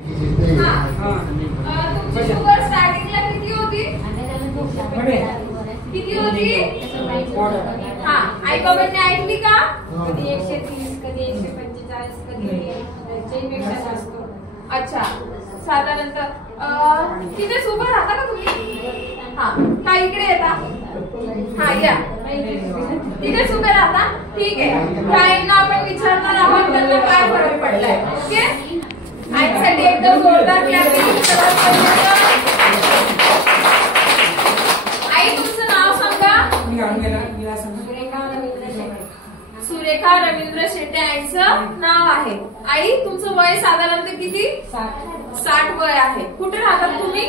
तुमची शुगर स्टार्टिंगला किती होती? किती होती? हा, आई बाबांनी ऐकली का? कधी 130, कधी 145, कधी 100पेक्षा जास्त. अच्छा, साधारणतः तिथेच उभं राहता का तुम्ही? हा, का इकडे येता? हा, या तिथेच उभे राहता. ठीक आहे, ताईंना आपण विचारणार आहोत त्यांना काय फरक पडलाय. ओके, आईसाठी एकदम जोरदार क्लॅपिंग. आई तुमचं नाव सांगा. सुरेखा रवींद्र शेटे आईचं नाव आहे. आई तुमचं वय साधारणतः किती? 60 वय आहे. कुठे राहतात तुम्ही?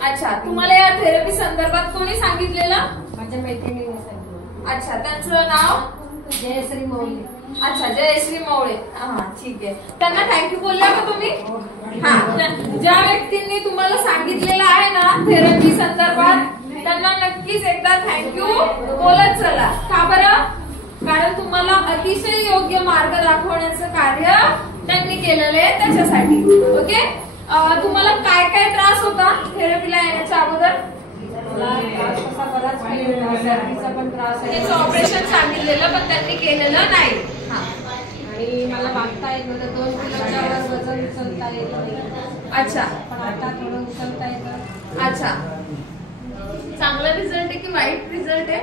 अच्छा, तुम्हाला या थेरपी संदर्भात कोणी सांगितलेलं? माझ्या मैत्रिणीने सांगितलं. अच्छा, त्यांचं नाव? जयश्री मौले. अच्छा, जयश्री मौळे. हा, ठीक आहे. त्यांना थँक्यू बोलल्या का तुम्ही? हा, ज्या व्यक्तींनी तुम्हाला सांगितलेलं आहे ना थेरपी संदर्भात त्यांना नक्कीच एकदा थँक्यू बोलत चला. का बरं? कारण तुम्हाला अतिशय योग्य मार्ग दाखवण्याचं कार्य त्यांनी केलेलं आहे त्याच्यासाठी. ओके, तुम्हाला काय काय त्रास होता थेरपीला येण्याच्या अगोदर? त्याचं ऑपरेशन सांगितलेलं पण त्यांनी केलेलं नाही. आणि मला वागता येत नव्हतं. 2 किलोच्या वर वजन उचलता येत नाही. अच्छा, पण आता थोडं उचलता येतं. अच्छा, चांगला रिझल्ट आहे की वाईट रिझल्ट आहे?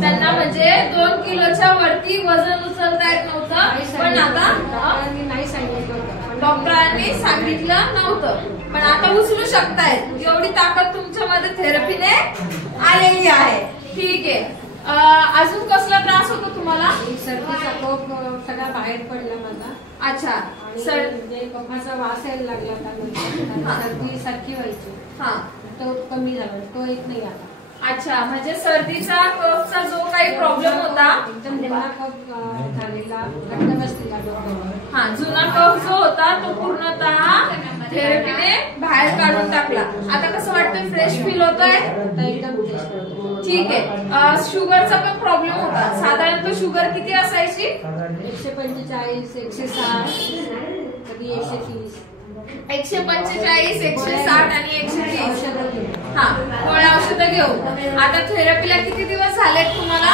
त्यांना म्हणजे 2 किलोच्या वरती वजन उचलता येत नव्हतं, पण आता नाही सांगितलं. डॉक्टरांनी सांगितलं नव्हतं, पण आता उचलू शकतायत. एवढी ताकद तुमच्यामध्ये थेरपीने आलेली आहे. ठीक आहे, अजून कसला त्रास होतो तुम्हाला? सर्दीचा कफ सगळा बाहेर पडला माझा. अच्छा, म्हणजे कफाचा वास यायला लागला होता. सर्दी सारखी व्हायची. हा, तो कमी झाला, तो येत नाही आता. अच्छा, म्हणजे सर्दीचा कफचा जो काही प्रॉब्लेम होता एकदम जुना कफ झालेला, घट्ट बसलेला. हा, जुना कफ जो होता तो पूर्णतः थेरपीने बाहेर काढून टाकला. आता कसं वाटतं? फ्रेश फील होतंय? एकदम. ठीक आहे, शुगरचा पण प्रॉब्लेम होता. साधारणतः शुगर किती असायची? 145, 160, कधी 130. 145, 160 आणि 130. हा, गोळ्या औषधं घेऊन. आता थेरपीला किती दिवस झालेत तुम्हाला?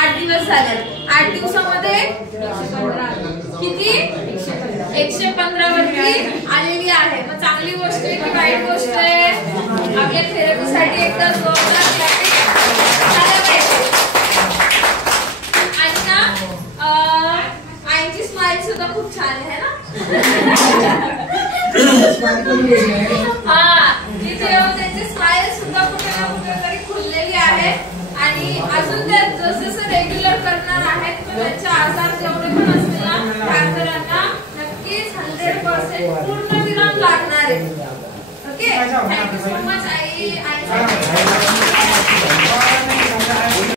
8 दिवस झाले. 8 दिवसामध्ये किती? 115 वरती आलेली आहे. मग चांगली गोष्ट आहे की वाईट गोष्ट आहे? आपल्या थेरपीसाठी एकदा जोरदार क्लॅपिंग झालं पाहिजे. आणि ना आईची स्माइल सुद्धा खूप छान आहे ना. हा, तिथे त्यांची स्माइल सुद्धा कुठे ना कुठे तरी खुललेली आहे. आणि अजून ते जसं रेग्युलर करणार आहेत त्यांचे आजार जेवढे पण असतील ना त्या आजारांना नक्कीच 100% पूर्ण विराम लागणार आहे. Okay, thank you so much I.